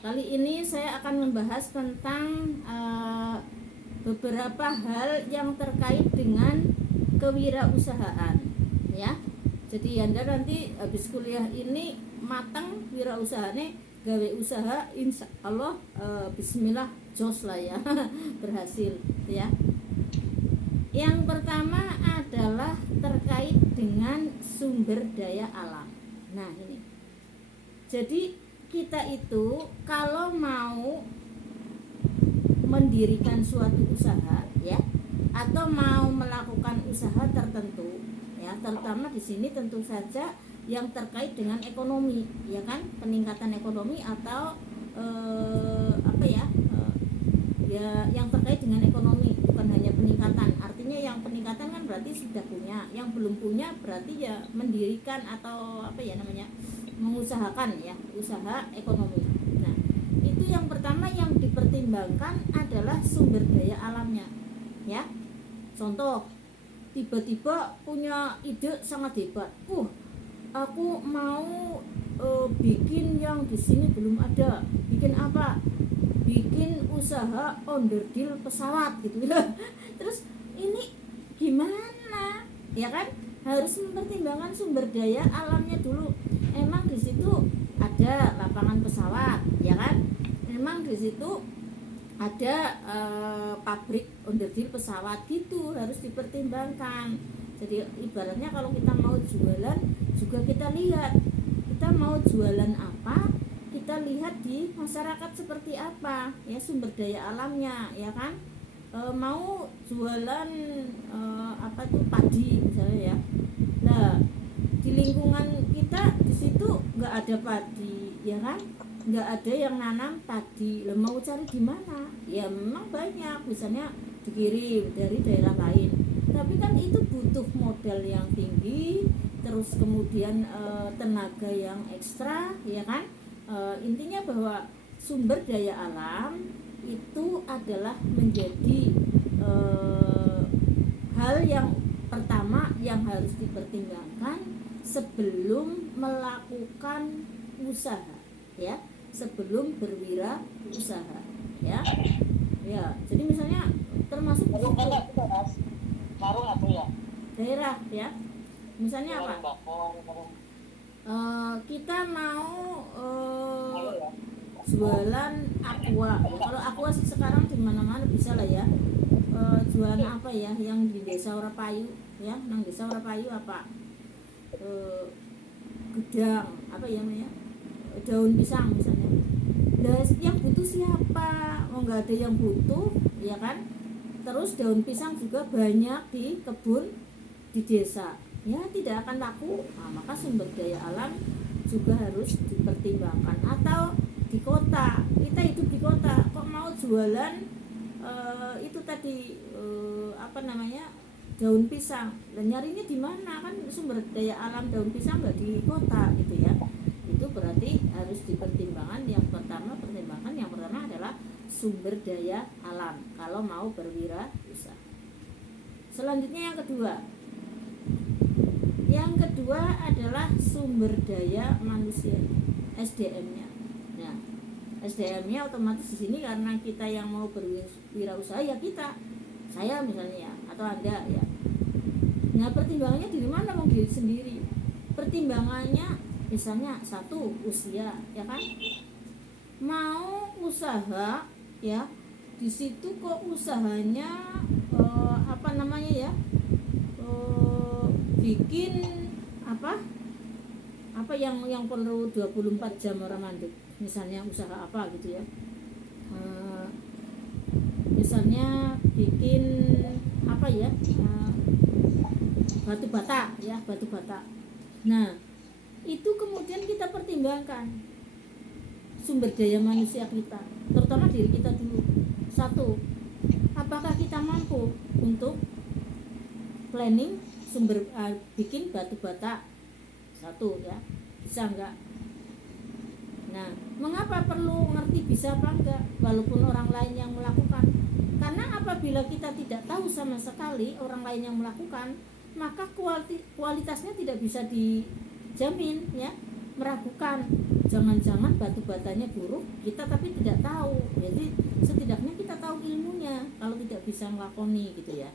Kali ini saya akan membahas tentang beberapa hal yang terkait dengan kewirausahaan, ya. Jadi Anda nanti habis kuliah ini matang wirausahane, gawe usaha, insya Allah Bismillah jos lah ya berhasil, ya. Yang pertama adalah terkait dengan sumber daya alam. Nah ini, jadi kita itu kalau mau mendirikan suatu usaha, ya, atau mau melakukan usaha tertentu, ya, terutama di sini tentu saja yang terkait dengan ekonomi, ya kan, peningkatan ekonomi atau ya yang terkait dengan ekonomi, bukan hanya peningkatan. Artinya yang peningkatan kan berarti sudah punya, yang belum punya berarti ya mendirikan atau mengusahakan, ya, usaha ekonomi. Nah, itu yang pertama yang dipertimbangkan adalah sumber daya alamnya, ya. Contoh, tiba-tiba punya ide sangat hebat, aku mau bikin yang di sini belum ada. Bikin apa? Bikin usaha onderdil pesawat gitu ya. Terus ini gimana? Ya kan? Harus mempertimbangkan sumber daya alamnya dulu. Emang di situ ada lapangan pesawat, ya kan? Emang di situ ada pabrik onderdil pesawat, gitu, harus dipertimbangkan. Jadi ibaratnya kalau kita mau jualan juga kita lihat, kita mau jualan apa, kita lihat di masyarakat seperti apa, ya, sumber daya alamnya, ya kan. Mau jualan padi misalnya, ya. Nah, di lingkungan kita di situ nggak ada padi, ya kan, nggak ada yang nanam padi. Lah mau cari di mana? Ya memang banyak, misalnya dikirim dari daerah lain, tapi kan itu butuh modal yang tinggi, terus kemudian tenaga yang ekstra, ya kan. Intinya bahwa sumber daya alam itu adalah menjadi hal yang pertama yang harus dipertimbangkan sebelum melakukan usaha, ya, sebelum berwirausaha, ya. Ya, jadi misalnya termasuk daerah, ya. Misalnya apa? Kita mau jualan aqua. Ya, kalau aqua sih sekarang di mana-mana bisa lah ya. Jualan apa ya yang di Desa Orapayu, ya, nang Desa Orapayu apa? Gedang, apa ya namanya? Daun pisang misalnya. Nah, yang butuh siapa? Oh, nggak ada yang butuh, ya kan? Terus daun pisang juga banyak di kebun di desa, ya, tidak akan laku. Nah, maka sumber daya alam juga harus dipertimbangkan. Atau di kota, kita hidup di kota, kok mau jualan itu tadi daun pisang, dan nyarinya di mana? Kan sumber daya alam daun pisang nggak di kota, gitu ya. Itu berarti harus dipertimbangkan. Yang pertama adalah sumber daya alam kalau mau berwirausaha. Selanjutnya yang kedua adalah sumber daya manusia, SDM-nya. Nah, SDM-nya otomatis di sini karena kita yang mau berwirausaha, ya kita, saya misalnya, ya, atau Anda, ya. Nah, pertimbangannya di mana? Mau diri sendiri. Pertimbangannya misalnya satu, usia, ya kan. Mau usaha, ya, di situ kok usahanya bikin apa yang perlu 24 jam orang mandek, misalnya usaha apa gitu ya. Misalnya bikin batu bata, ya, batu bata. Nah, itu kemudian kita pertimbangkan sumber daya manusia kita, terutama diri kita dulu. Satu, apakah kita mampu untuk planning bikin batu bata? Satu, ya, bisa enggak? Nah, mengapa perlu ngerti bisa apa enggak walaupun orang lain yang melakukan? Karena apabila kita tidak tahu sama sekali orang lain yang melakukan, maka kualitasnya tidak bisa dijamin, ya. meragukan, jangan-jangan batu batanya buruk kita tapi tidak tahu. Jadi setidaknya kita tahu ilmunya kalau tidak bisa melakoni gitu ya.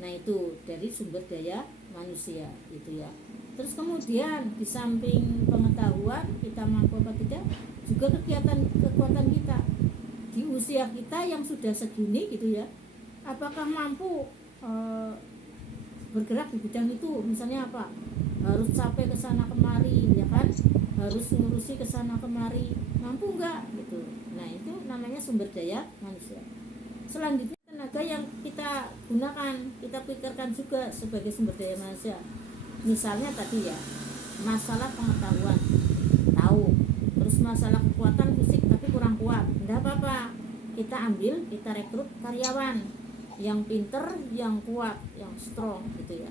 Nah itu dari sumber daya manusia gitu ya. Terus kemudian di samping pengetahuan kita mampu apa tidak, juga kekuatan kita di usia kita yang sudah segini gitu ya, apakah mampu bergerak di bidang itu. Misalnya apa, harus sampai ke sana kemari ya kan, harus ngurusi ke sana kemari, mampu enggak gitu. Nah itu namanya sumber daya manusia. Selanjutnya tenaga yang kita gunakan, kita pikirkan juga sebagai sumber daya manusia. Misalnya tadi ya, masalah pengetahuan tahu, terus masalah kekuatan fisik tapi kurang kuat, enggak apa-apa, kita ambil, kita rekrut karyawan yang pinter, yang kuat, yang strong gitu ya.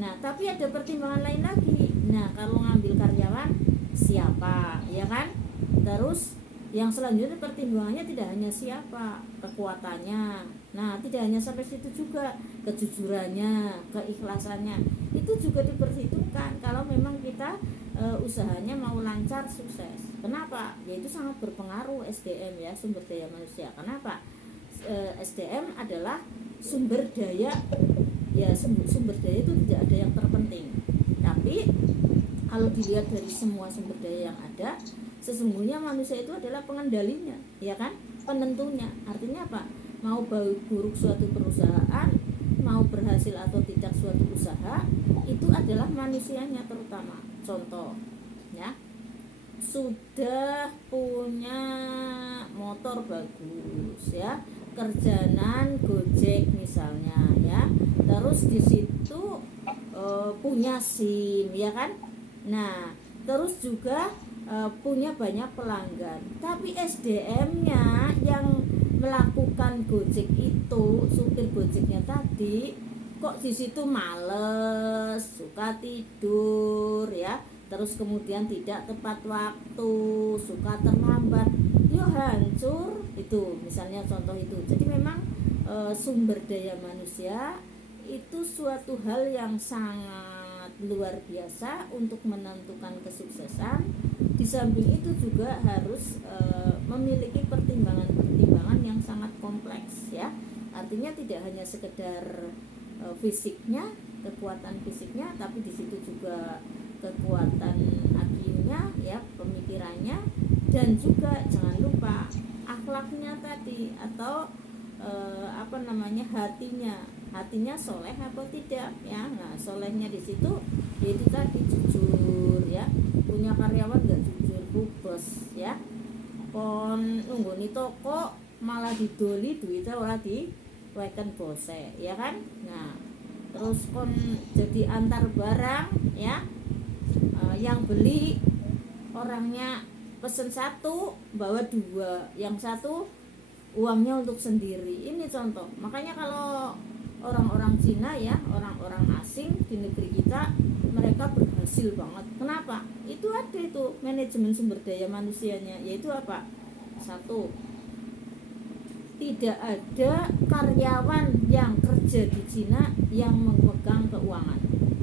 Nah tapi ada pertimbangan lain lagi. Nah kalau ngambil karyawan siapa ya kan, terus yang selanjutnya pertimbangannya tidak hanya siapa, kekuatannya. Nah tidak hanya sampai situ juga, kejujurannya, keikhlasannya itu juga diperhitungkan kalau memang kita usahanya mau lancar sukses. Kenapa? Yaitu sangat berpengaruh SDM ya, sumber daya manusia. Kenapa? SDM adalah sumber daya ya, sumber daya itu tidak ada yang terpenting, tapi kalau dilihat dari semua sumber daya yang ada, sesungguhnya manusia itu adalah pengendalinya ya kan, penentunya. Artinya apa? Mau baik buruk suatu perusahaan, mau berhasil atau tidak suatu usaha, itu adalah manusianya terutama. Contoh ya, sudah punya motor bagus ya, kerjaan Gojek misalnya ya, terus di situ punya SIM ya kan. Nah terus juga punya banyak pelanggan, tapi SDM-nya yang melakukan Gojek itu, supir Gojeknya tadi kok di situ males, suka tidur ya, terus kemudian tidak tepat waktu, suka terlambat, yuk hancur itu misalnya contoh itu. Jadi memang sumber daya manusia itu suatu hal yang sangat luar biasa untuk menentukan kesuksesan. Di samping itu juga harus memiliki pertimbangan-pertimbangan yang sangat kompleks ya. Artinya tidak hanya sekedar fisiknya, kekuatan fisiknya, tapi di situ juga kekuatan IQ-nya ya, pemikirannya, dan juga jangan lupa akhlaknya tadi, atau hatinya soleh atau tidak ya. Nah solehnya di situ yaitu tadi jujur ya, punya karyawan gak jujur, bubos ya, kon nunggoni toko malah didoli duitnya ora diweken bose ya kan. Nah terus kon jadi antar barang ya, yang beli orangnya pesen satu bawa dua, yang satu uangnya untuk sendiri. Ini contoh. Makanya kalau orang-orang Cina ya, orang-orang asing di negeri kita, mereka berhasil banget. Kenapa? Itu ada itu manajemen sumber daya manusianya, yaitu apa? Satu, tidak ada karyawan yang kerja di Cina yang memegang keuangan.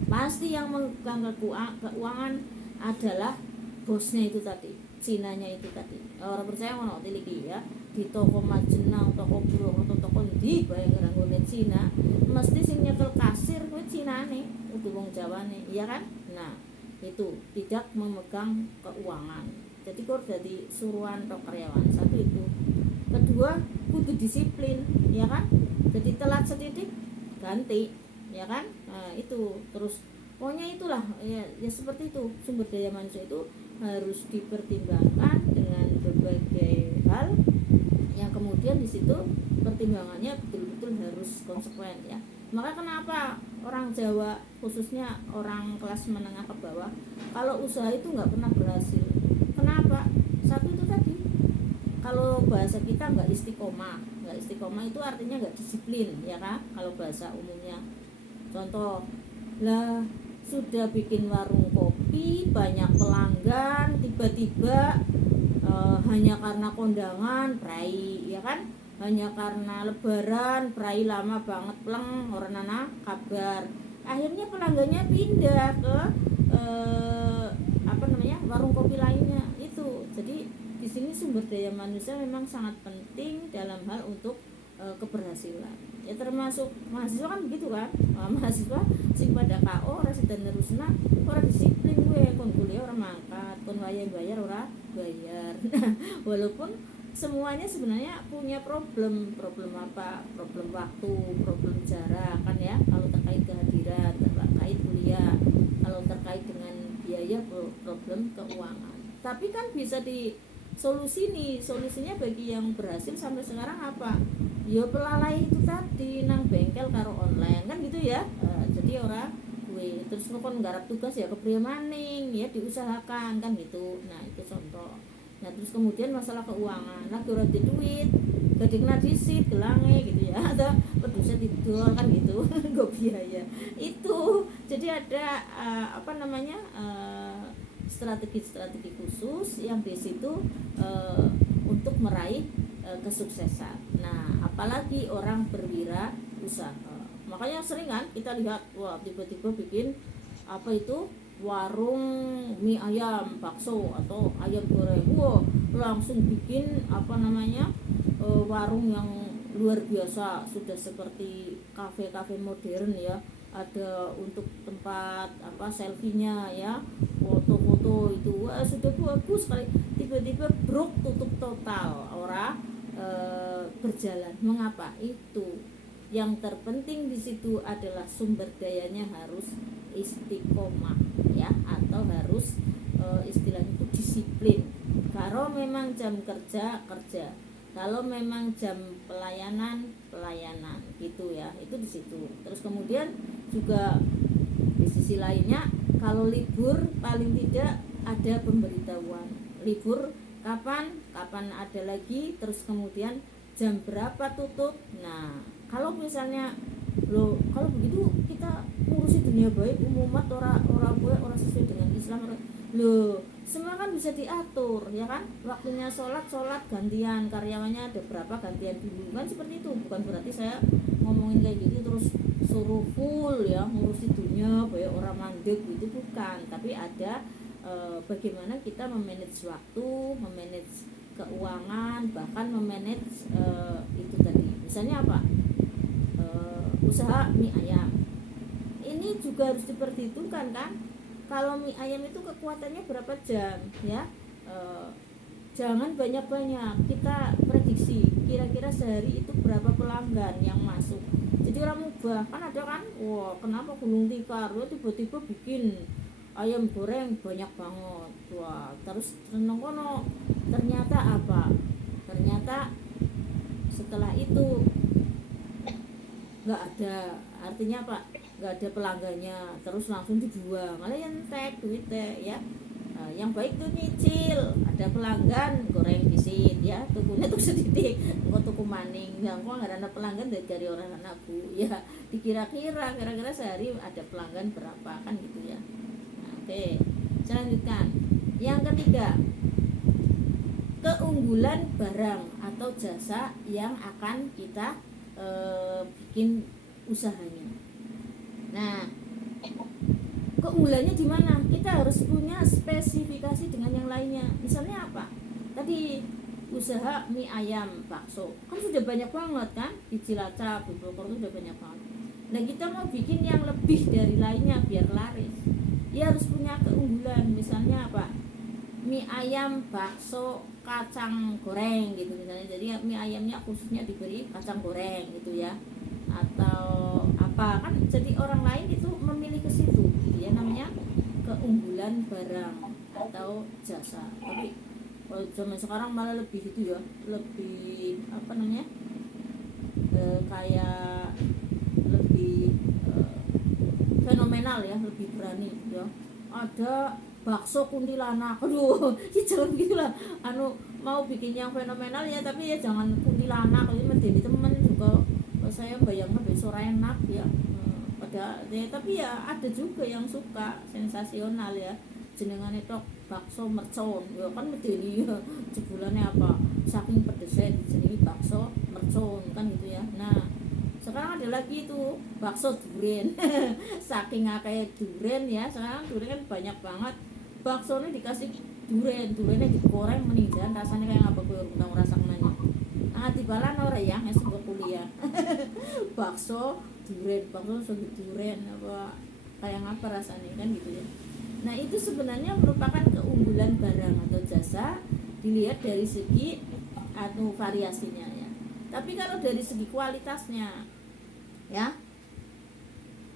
Pasti yang memegang keuangan adalah bosnya itu tadi, Cinanya itu tadi. Orang percaya ngono tiliki ya, di toko Majenang, toko Burung atau toko ndi bae ngrangone Cina, mesti sing nyekel kasir kuwi Cinane, kudu wong Jawane, iya kan? Nah, itu tidak memegang keuangan. Jadi kok jadi suruhan tok karyawan. Satu itu. Kedua, kudu disiplin, ya kan? Jadi telat setitik ganti, ya kan? Nah, itu. Terus pokoknya itulah ya seperti itu. Sumber daya manusia itu harus dipertimbangkan dengan berbagai hal yang kemudian di situ pertimbangannya betul-betul harus konsekuen ya. Maka kenapa orang Jawa, khususnya orang kelas menengah ke bawah, kalau usaha itu nggak pernah berhasil? Kenapa? Satu itu tadi, kalau bahasa kita nggak istiqomah. Nggak istiqomah itu artinya nggak disiplin ya kan, kalau bahasa umumnya. Contoh lah, sudah bikin warung kopi, banyak pelanggan, tiba-tiba hanya karena kondangan prai ya kan, hanya karena lebaran prai lama banget pleng orang nana kabar, akhirnya pelanggannya pindah ke warung kopi lainnya itu. Jadi di sini sumber daya manusia memang sangat penting dalam hal untuk keberhasilan. Ya termasuk mahasiswa kan begitu kan. Mahasiswa sing pada KO ora sida nerusna ora disiplin gue kon kuliah ora mangkat, kon bayar ora bayar. Walaupun semuanya sebenarnya punya problem apa? Problem waktu, problem jarak kan ya. Kalau terkait kehadiran, terkait kuliah, kalau terkait dengan biaya, problem keuangan. Tapi kan bisa solusinya bagi yang berhasil sampai sekarang apa? Ya pelalai itu tadi nang bengkel karo online kan gitu ya. Jadi orang gue terus kon nggarap tugas ya kepriye maning ya diusahakan kan gitu. Nah itu contoh. Nah terus kemudian masalah keuangan, lagi ora di duit gak kena disit gelange gitu ya, atau pedusnya didol kan gitu. Gue biaya itu. Jadi ada strategi-strategi khusus yang di situ untuk meraih kesuksesan. Nah apalagi orang berwirausaha, makanya sering kan kita lihat wah tiba-tiba bikin apa itu warung mie ayam, bakso atau ayam goreng, wah langsung bikin warung yang luar biasa, sudah seperti kafe-kafe modern ya, ada untuk tempat selfie-nya ya, foto-foto itu wah sudah bagus sekali, tiba-tiba brok tutup total, orang berjalan. Mengapa? Itu yang terpenting di situ adalah sumber dayanya harus istiqomah ya, atau harus istilahnya itu disiplin. Kalau memang jam kerja, kalau memang jam pelayanan gitu ya, itu di situ. Terus kemudian juga di sisi lainnya kalau libur paling tidak ada pemberitahuan libur kapan ada lagi, terus kemudian jam berapa tutup. Nah kalau misalnya kalau begitu kita ngurusi dunia baik umat orang sesuai dengan Islam semua kan bisa diatur ya kan, waktunya sholat gantian, karyawannya ada berapa gantian dulu kan, seperti itu. Bukan berarti saya ngomongin kayak gitu terus suruh full ya ngurusi dunia baik orang mandek gitu, bukan. Tapi ada bagaimana kita memanage waktu, memanage keuangan, bahkan memanage itu tadi. Misalnya apa? Usaha mie ayam. Ini juga harus diperhitungkan kan. Kalau mie ayam itu kekuatannya berapa jam ya? Jangan banyak-banyak. Kita prediksi kira-kira sehari itu berapa pelanggan yang masuk. Jadi orang mubah kan ada kan. Wah, kenapa Gunung Tikar tiba-tiba bikin ayam goreng banyak banget. Wah, terus seneng kono. Ternyata apa? Ternyata setelah itu nggak ada, artinya apa? Nggak ada pelanggannya, terus langsung dibuang. Malah yang entek duitnya ya. Yang baik tuh nyicil, ada pelanggan goreng disit ya, tukunya tuh sedikit, engko tuku maning. Yang kok nggak ada pelanggan dari orang anak bu ya, dikira-kira kira-kira sehari ada pelanggan berapa kan gitu ya. Oke, saya lanjutkan. Yang ketiga, keunggulan barang atau jasa yang akan kita bikin usahanya. Nah, keunggulannya di mana? Kita harus punya spesifikasi dengan yang lainnya. Misalnya apa? Tadi usaha mie ayam, bakso, kan sudah banyak banget kan? Di Cilacap, di Bogor itu sudah banyak banget. Nah, kita mau bikin yang lebih dari lainnya biar laris. Dia harus punya keunggulan. Misalnya apa? Mie ayam, bakso, kacang goreng gitu misalnya. Jadi mie ayamnya khususnya diberi kacang goreng gitu ya, atau apa kan, jadi orang lain itu memilih ke situ gitu ya, namanya keunggulan barang atau jasa. Tapi kalau zaman sekarang malah lebih itu ya, lebih kayak lebih fenomenal ya, lebih berani ya. Ada bakso kuntilanak, aduh jangan gitulah, mau bikin yang fenomenal ya, tapi ya jangan kuntilanak. Ini menjadi teman juga saya bayangnya besok enak ya, tapi ya ada juga yang suka sensasional ya, jenengan itu bakso mercon ya kan, medeni jebulannya apa saking pedesnya dijenengi bakso mercon kan gitu ya. Nah sekarang ada lagi itu bakso duren saking akeh duren ya, sekarang duren kan banyak banget baksone dikasih durennya digoreng meninggal rasanya kayak apa kowe urung tau rasaknanya. Ah tibalan ora ya esuk kuliah. bakso sego duren apa kayak apa rasanya kan gitu ya. Nah itu sebenarnya merupakan keunggulan barang atau jasa dilihat dari segi atau variasinya ya. Tapi kalau dari segi kualitasnya ya,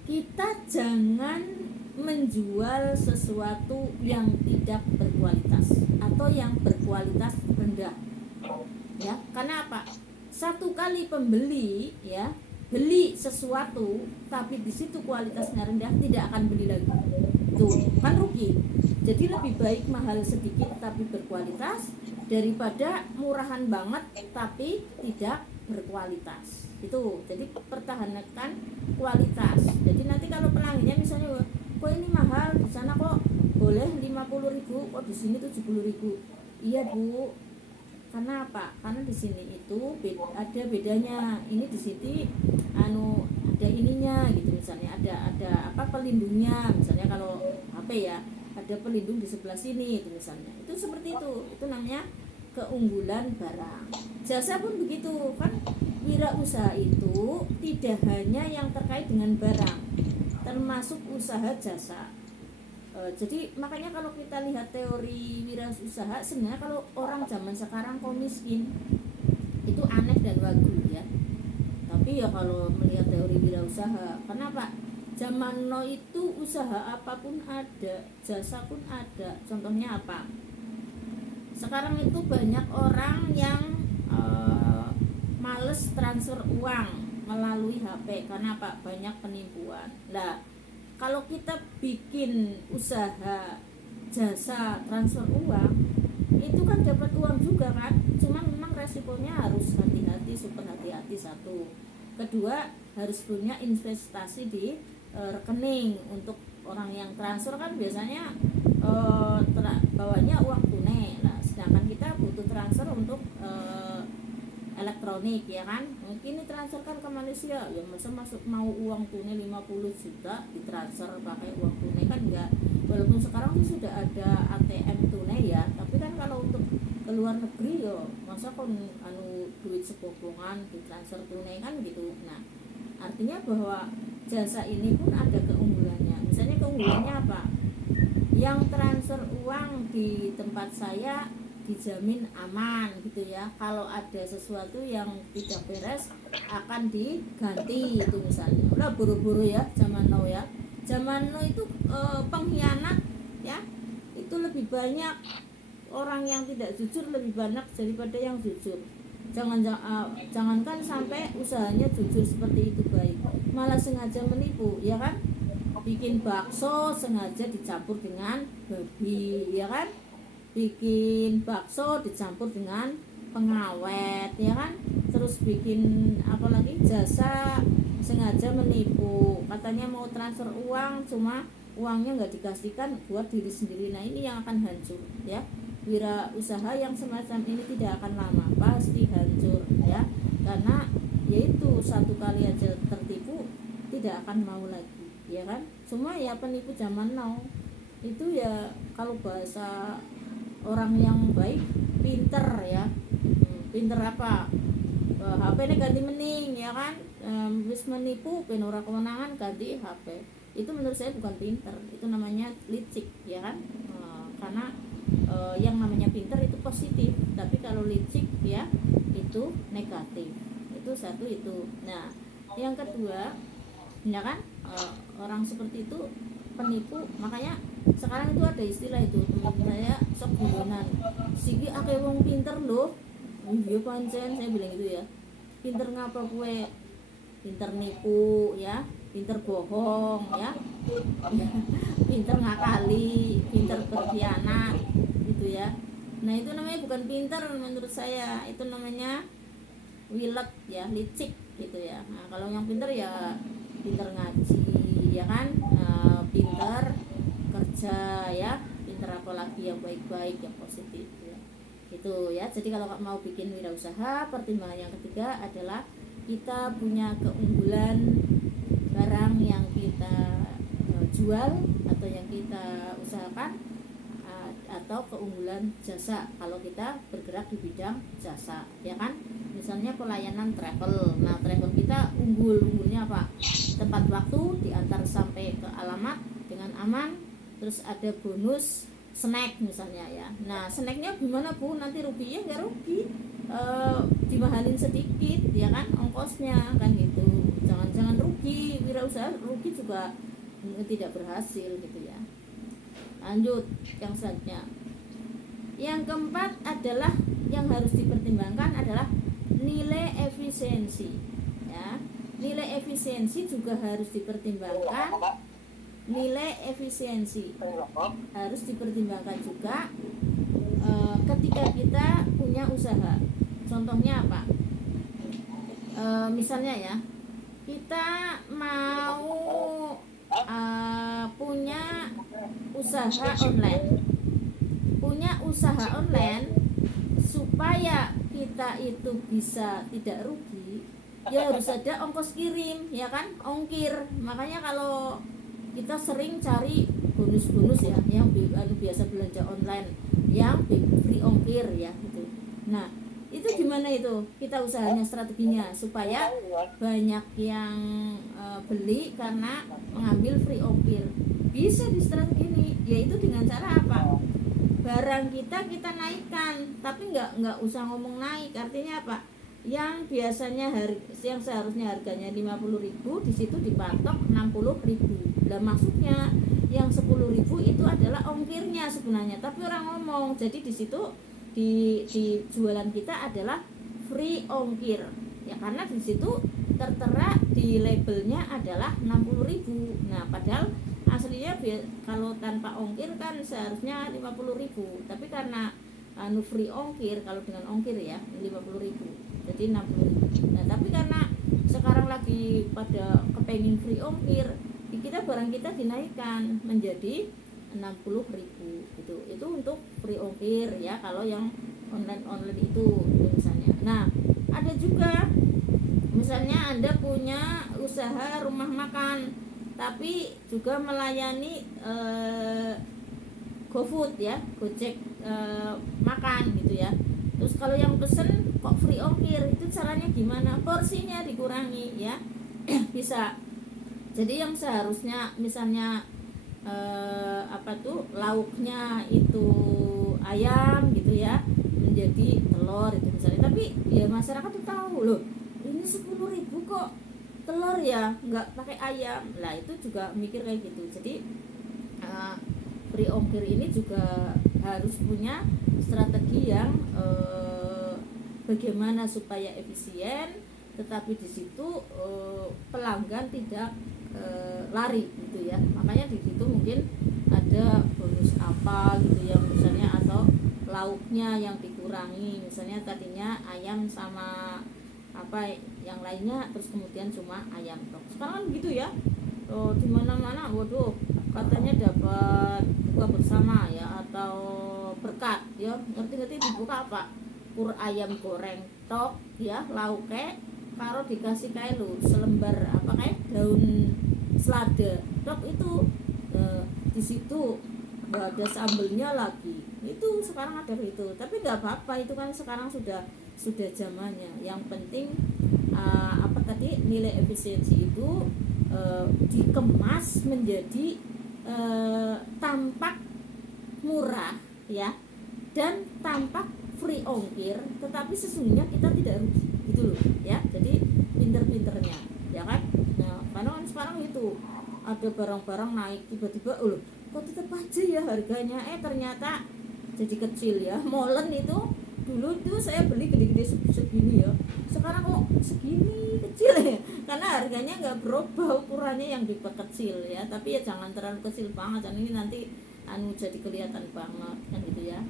kita jangan menjual sesuatu yang tidak berkualitas atau yang berkualitas rendah ya. Karena apa? Satu kali pembeli ya beli sesuatu tapi di situ kualitasnya rendah, tidak akan beli lagi, tuh kan rugi. Jadi lebih baik mahal sedikit tapi berkualitas daripada murahan banget tapi tidak berkualitas. Itu jadi pertahankan kualitas. Jadi nanti kalau pelanggannya misalnya kok ini mahal, di sana kok boleh 50.000, kok di sini 70.000. Iya Bu, karena apa? Karena di sini itu ada bedanya. Ini di sini ada ininya gitu, misalnya ada apa pelindungnya, misalnya kalau HP ya ada pelindung di sebelah sini itu misalnya. Itu seperti itu namanya keunggulan barang. Jasa pun begitu kan, wirausaha itu tidak hanya yang terkait dengan barang, termasuk usaha jasa. Jadi makanya kalau kita lihat teori wirausaha, sebenarnya kalau orang zaman sekarang kok miskin itu aneh dan wagu ya. Tapi ya kalau melihat teori wirausaha, kenapa? Zaman now itu usaha apapun ada, jasa pun ada. Contohnya apa? Sekarang itu banyak orang yang males transfer uang melalui HP. Karena apa? Banyak penipuan. Nah, kalau kita bikin usaha jasa transfer uang, itu kan dapat uang juga kan, cuman memang resikonya harus hati-hati, super hati-hati. Satu, kedua harus punya investasi di rekening. Untuk orang yang transfer kan biasanya bawanya uang tunai. Nah, sedangkan kita butuh transfer untuk elektronik ya kan. Mungkin ditransferkan ke Malaysia ya, masa masuk mau uang tunai 50 juta ditransfer pakai uang tunai kan enggak. Walaupun sekarang sudah ada ATM tunai ya, tapi kan kalau untuk ke luar negeri ya masa kon duit sekobongan ditransfer tunai kan gitu. Nah, artinya bahwa jasa ini pun ada keunggulannya. Misalnya keunggulannya apa? Yang transfer uang di tempat saya dijamin aman gitu ya. Kalau ada sesuatu yang tidak beres akan diganti itu misalnya. Udah buru-buru ya zaman now ya. Zaman now itu pengkhianat ya. Itu lebih banyak, orang yang tidak jujur lebih banyak daripada yang jujur. Jangankan sampai usahanya jujur seperti itu baik, malah sengaja menipu ya kan. Bikin bakso sengaja dicampur dengan babi ya kan. Bikin bakso dicampur dengan pengawet ya kan. Terus bikin apa lagi, jasa sengaja menipu, katanya mau transfer uang cuma uangnya nggak dikasihkan buat diri sendiri. Nah ini yang akan hancur ya. Wira usaha yang semacam ini tidak akan lama, pasti hancur ya. Karena yaitu satu kali aja tertipu tidak akan mau lagi ya kan. Cuma ya penipu zaman now itu ya, kalau bahasa orang yang baik pinter ya. Pinter apa? HP ini ganti mening ya kan. Wis menipu ben ora kewenangan ganti HP. Itu menurut saya bukan pinter, itu namanya licik ya kan. Karena yang namanya pinter itu positif, tapi kalau licik ya itu negatif. Itu satu itu. Nah, yang kedua ya kan, orang seperti itu penipu. Makanya sekarang itu ada istilah itu, teman saya sok guyonan, siki akeh wong pinter loh. Iya pancen, saya bilang gitu ya. Pinter ngapa kue? Pinter nipu ya, pinter bohong ya, pinter ngakali, pinter berkhianat gitu ya. Nah itu namanya bukan pinter menurut saya, itu namanya wilet ya, licik gitu ya. Nah kalau yang pinter ya pinter ngaji ya kan, pinter kerja ya, pinter apa lagi yang baik-baik, yang positif ya. Itu ya. Jadi kalau mau bikin wirausaha, pertimbangan yang ketiga adalah kita punya keunggulan barang yang kita jual atau yang kita usahakan atau keunggulan jasa kalau kita bergerak di bidang jasa, ya kan? Misalnya pelayanan travel. Nah, travel kita unggulnya apa? Tepat waktu, diantar sampai ke alamat dengan aman, terus ada bonus snack misalnya ya. Nah, snacknya gimana Bu? Nanti ruginya nggak rugi, dimahalin sedikit ya kan ongkosnya kan gitu. Jangan rugi, wirausaha rugi juga tidak berhasil gitu ya. Lanjut yang selanjutnya. Yang keempat adalah yang harus dipertimbangkan adalah nilai efisiensi ya. Nilai efisiensi juga harus dipertimbangkan. Nilai efisiensi harus dipertimbangkan juga ketika kita punya usaha. Contohnya apa? Misalnya ya, kita mau punya usaha online supaya kita itu bisa tidak rugi, ya harus ada ongkos kirim ya kan, ongkir. Makanya kalau kita sering cari bonus-bonus ya, yang biasa belanja online yang free ongkir ya gitu. Nah, itu gimana itu? Kita usahanya strateginya supaya banyak yang beli karena mengambil free ongkir. Bisa di strategi ini, yaitu dengan cara apa? Barang kita naikkan, tapi nggak usah ngomong naik. Artinya apa? Yang biasanya yang seharusnya harganya 50.000 di situ dipatok 60.000. Lah maksudnya yang 10.000 itu adalah ongkirnya sebenarnya, tapi orang ngomong. Jadi di situ di jualan kita adalah free ongkir. Ya karena di situ tertera di labelnya adalah 60.000. Nah, padahal aslinya kalau tanpa ongkir kan seharusnya 50.000, tapi karena free ongkir, kalau dengan ongkir ya 50.000 jadi 60.000. Nah, tapi karena sekarang lagi pada kepengen free ongkir, kita barang kita dinaikkan menjadi 60.000 gitu. Itu untuk free ongkir ya kalau yang online itu misalnya. Nah, ada juga misalnya Anda punya usaha rumah makan tapi juga melayani GoFood ya, Gojek makan gitu ya. Terus kalau yang pesen kok free ongkir, itu caranya gimana? Porsinya dikurangi ya. Bisa. Jadi yang seharusnya misalnya lauknya itu ayam gitu ya, menjadi telur itu misalnya. Tapi ya masyarakat tuh tahu loh, ini 10.000 kok telur ya, nggak pakai ayam. Lah itu juga mikir kayak gitu. Jadi free ongkir ini juga harus punya strategi yang bagaimana supaya efisien, tetapi di situ pelanggan tidak lari gitu ya. Makanya di situ mungkin ada bonus apa gitu ya misalnya, atau lauknya yang dikurangi, misalnya tadinya ayam sama apa yang lainnya, terus kemudian cuma ayam tok. Sekarang kan gitu ya, di mana-mana waduh katanya dapat buka bersama ya, atau berkat ya, ngerti dibuka apa, pur ayam goreng tok ya, lauknya karo dikasih kayak selembar apa kayak daun selada tok itu, di situ nggak ada sambelnya lagi. Itu sekarang ada itu, tapi nggak apa-apa, itu kan sekarang sudah zamannya. Yang penting nilai efisiensi itu dikemas menjadi tampak murah ya, dan tampak free ongkir, tetapi sesungguhnya kita tidak rugi gitu loh ya. Jadi pinter-pinternya ya kan. Nah, karena kan sekarang itu ada barang-barang naik tiba-tiba loh kok tetap aja ya harganya, ternyata jadi kecil ya. Molen itu dulu tuh saya beli gede-gede segini ya, sekarang kok segini kecil ya, karena harganya nggak berubah, ukurannya yang diperkecil ya. Tapi ya jangan terlalu kecil banget, dan ini nanti jadi kelihatan banget kan gitu ya.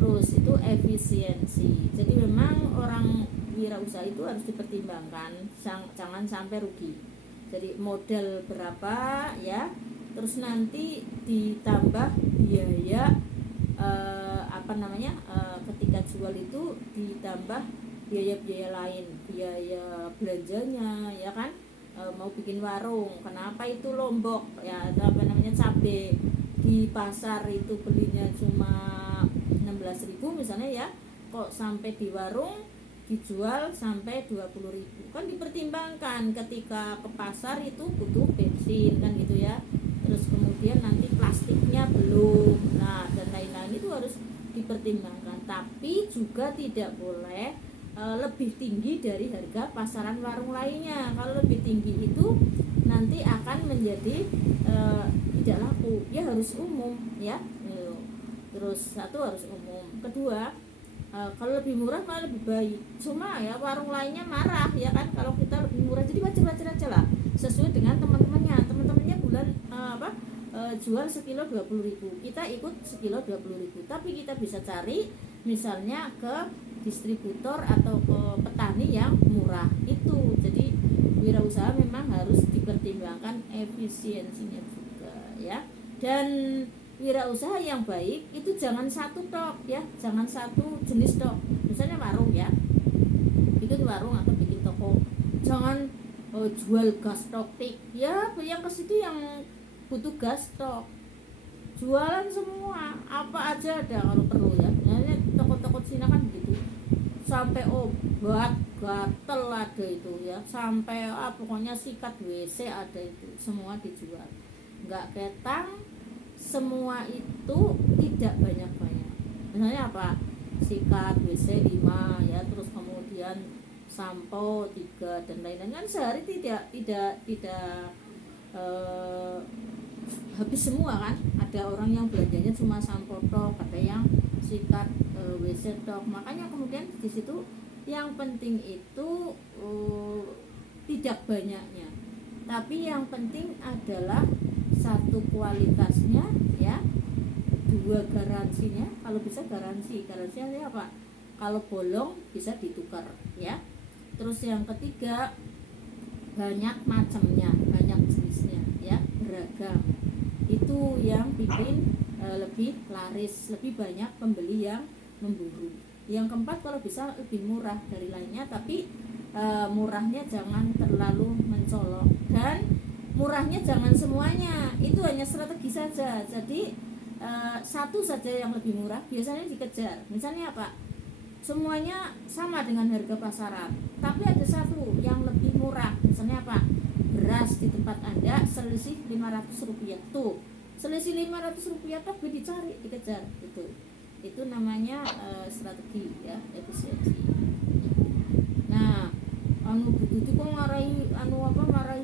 Terus itu efisiensi. Jadi memang orang wirausaha itu harus dipertimbangkan, jangan sampai rugi. Jadi modal berapa ya, terus nanti ditambah biaya ketika jual itu ditambah biaya-biaya lain, biaya belanjanya ya kan. Mau bikin warung, kenapa itu lombok ya, cabai di pasar itu belinya cuma 16.000 misalnya ya, kok sampai di warung dijual sampai 20.000, kan dipertimbangkan ketika ke pasar itu butuh bensin kan gitu ya, terus kemudian nanti plastiknya belum, nah dan lain-lain itu harus dipertimbangkan. Tapi juga tidak boleh lebih tinggi dari harga pasaran warung lainnya. Kalau lebih tinggi itu nanti akan menjadi tidak laku, ya harus umum ya. Terus satu harus umum, kedua kalau lebih murah malah lebih baik. Cuma ya warung lainnya marah ya kan kalau kita lebih murah, jadi wajar-wajar aja lah sesuai dengan teman-temannya bulan jual sekilo 20.000, kita ikut sekilo 20.000, tapi kita bisa cari misalnya ke distributor atau ke petani yang murah itu. Jadi wirausaha memang harus dipertimbangkan efisiensinya juga ya. Dan wirausaha yang baik itu jangan satu tok ya, jangan satu jenis tok. Misalnya warung ya, bikin warung atau bikin toko, jangan jual gas tok ya, yang ke situ yang butuh gas tok, jualan semua apa aja ada kalau perlu ya. Nah, toko-toko Cina kan begitu, sampai obat gatel ada itu ya, sampai pokoknya sikat WC ada itu, semua dijual. Nggak ketang, semua itu tidak banyak-banyak. Misalnya apa? Sikat WC 5 ya, terus kemudian sampo 3 dan lain-lain, kan sehari tidak habis semua kan. Ada orang yang belanjanya cuma sampo tok, ada yang sikat WC tok. Makanya kemudian di situ yang penting itu tidak banyaknya, tapi yang penting adalah satu kualitasnya ya, dua garansinya. Kalau bisa garansinya apa? Kalau bolong bisa ditukar ya. Terus yang ketiga, banyak macamnya, banyak jenisnya ya, beragam. Itu yang bikin lebih laris, lebih banyak pembeli yang memburu. Yang keempat, kalau bisa lebih murah dari lainnya, tapi murahnya jangan terlalu mencolok, dan murahnya jangan semuanya, itu hanya strategi saja. Jadi satu saja yang lebih murah biasanya dikejar. Misalnya apa? Semuanya sama dengan harga pasaran, tapi ada satu yang lebih murah. Misalnya apa? Beras di tempat Anda selisih Rp500, tuh selisih Rp500 tapi dicari, dikejar. Itu namanya strategi ya, efisiensi. Nah, itu kok marahi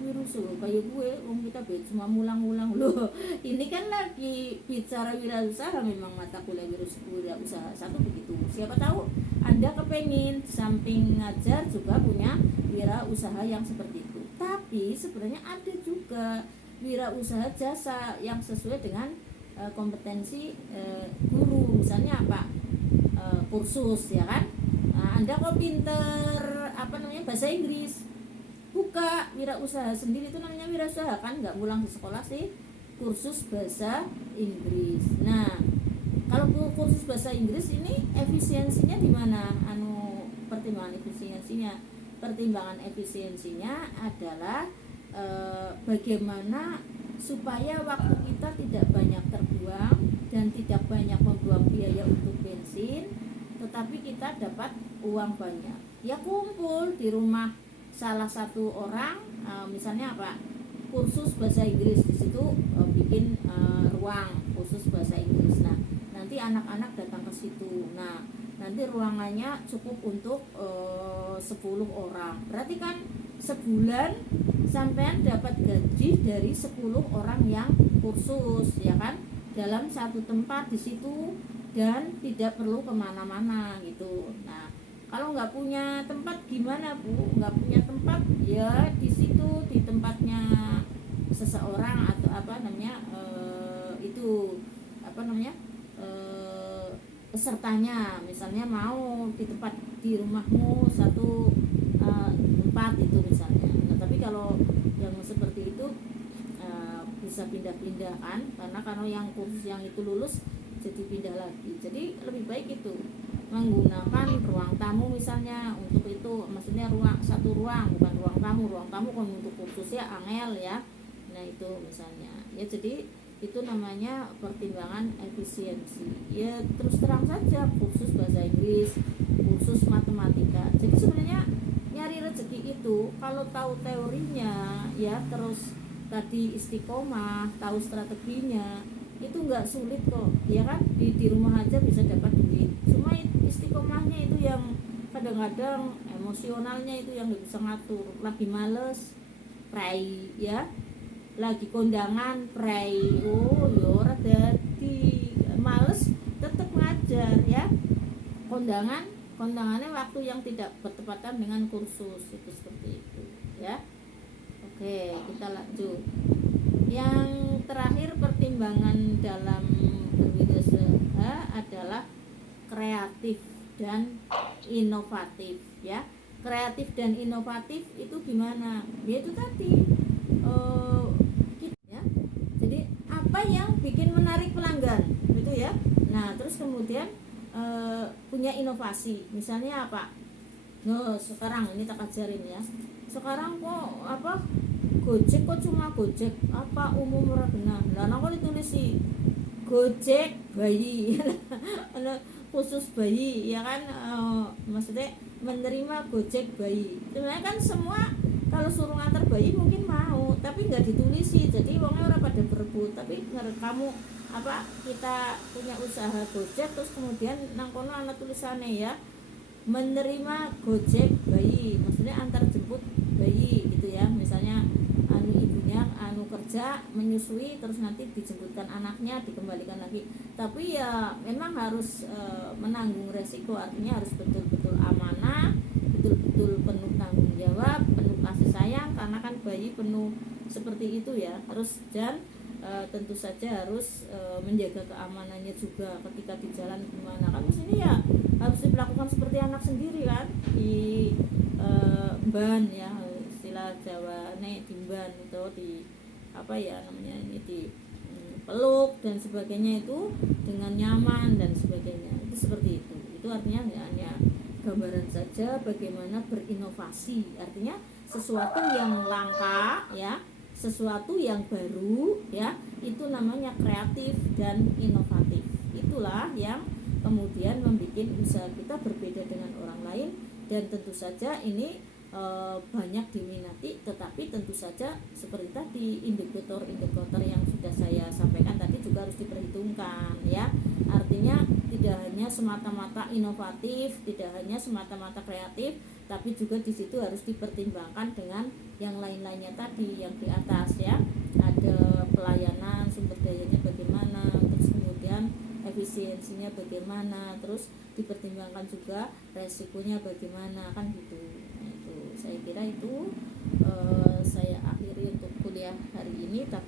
virus kayak gue, kita cuma mulang-mulang loh. Ini kan lagi bicara wirausaha, memang mata kuliah wirausaha satu begitu. Siapa tahu Anda kepengen samping ngajar juga punya wirausaha yang seperti itu. Tapi sebenarnya ada juga wirausaha jasa yang sesuai dengan kompetensi guru. Misalnya apa? Kursus ya kan. Nah, Anda kok pinter bahasa Inggris, buka wirausaha sendiri, itu namanya wirausaha kan, nggak pulang di sekolah sih, kursus bahasa Inggris. Nah, kalau kursus bahasa Inggris ini efisiensinya di mana? Pertimbangan efisiensinya adalah bagaimana supaya waktu kita tidak banyak terbuang dan tidak banyak membuang biaya untuk bensin, tetapi kita dapat uang banyak. Ya kumpul di rumah salah satu orang, misalnya apa? Kursus bahasa Inggris, di situ bikin ruang khusus bahasa Inggris. Nah, nanti anak-anak datang ke situ. Nah, nanti ruangannya cukup untuk 10 orang. Berarti kan sebulan sampean dapat gaji dari 10 orang yang kursus ya kan, dalam satu tempat di situ, dan tidak perlu kemana-mana gitu. Nah, kalau nggak punya tempat gimana Bu? Nggak punya tempat ya di situ, di tempatnya seseorang atau pesertanya. Misalnya mau di tempat di rumahmu satu tempat itu misalnya. Nah, tapi kalau yang seperti itu bisa pindah-pindah kan, karena kalau yang kursus yang itu lulus jadi pindah lagi. Jadi lebih baik itu menggunakan ruang tamu misalnya untuk itu, maksudnya satu ruang, bukan ruang tamu kan untuk kursusnya angel ya. Nah itu misalnya ya, jadi itu namanya pertimbangan efisiensi. Ya terus terang saja, kursus bahasa Inggris, kursus matematika. Jadi sebenarnya nyari rezeki itu kalau tahu teorinya ya, terus tadi istiqomah, tahu strateginya, itu nggak sulit kok ya kan. Di rumah aja bisa dapat duit. Cuma istiqomahnya itu yang kadang-kadang emosionalnya itu yang nggak bisa ngatur. Lagi males pray ya, lagi kondangan pray, oh yo rada di males tetap ngajar ya. Kondangannya waktu yang tidak bertepatan dengan kursus, itu seperti itu ya. Oke, kita lanjut. Yang terakhir pertimbangan dalam berwirausaha adalah kreatif dan inovatif ya. Kreatif dan inovatif itu gimana? Ya itu tadi ya. Jadi apa yang bikin menarik pelanggan gitu ya. Nah terus kemudian punya inovasi, misalnya apa? Nah sekarang ini tak ajarin ya. Sekarang kok apa, Gojek kok cuma Gojek apa umum ora benar. Lah nang ditulis sih Gojek bayi khusus bayi ya kan, maksudnya menerima Gojek bayi. Sebenarnya kan semua kalau suruh ngantar bayi mungkin mau, tapi nggak ditulisi, jadi uangnya orang pada berebut. Tapi kamu apa, kita punya usaha Gojek terus kemudian nang kono ana tulisannya ya, menerima Gojek bayi, maksudnya antar jemput bayi gitu ya. Misalnya ibunya kerja menyusui terus nanti dijemputkan anaknya dikembalikan lagi, tapi ya memang harus menanggung resiko, artinya harus betul-betul amanah, betul-betul penuh tanggung jawab, penuh kasih sayang, karena kan bayi penuh seperti itu ya. Terus dan tentu saja harus menjaga keamanannya juga ketika di jalan gimana kan, maksudnya ya harus dilakukan seperti anak sendiri kan, di ban ya, istilah Jawa nih dimban itu, di apa ya namanya ini, di peluk dan sebagainya, itu dengan nyaman dan sebagainya, itu seperti itu artinya ya hanya gambaran saja bagaimana berinovasi, artinya sesuatu yang langka ya, sesuatu yang baru ya, itu namanya kreatif dan inovatif. Itulah yang kemudian membuat usaha kita berbeda dengan orang lain, dan tentu saja ini banyak diminati, tetapi tentu saja seperti tadi indikator-indikator yang sudah saya sampaikan tadi juga harus diperhitungkan ya. Artinya tidak hanya semata-mata inovatif, tidak hanya semata-mata kreatif, tapi juga di situ harus dipertimbangkan dengan yang lain-lainnya tadi yang di atas ya. Ada pelayanan, sumber dayanya bagaimana, terus kemudian efisiensinya bagaimana, terus dipertimbangkan juga resikonya bagaimana kan gitu. Nah, itu saya kira itu saya akhiri untuk kuliah hari ini. Tapi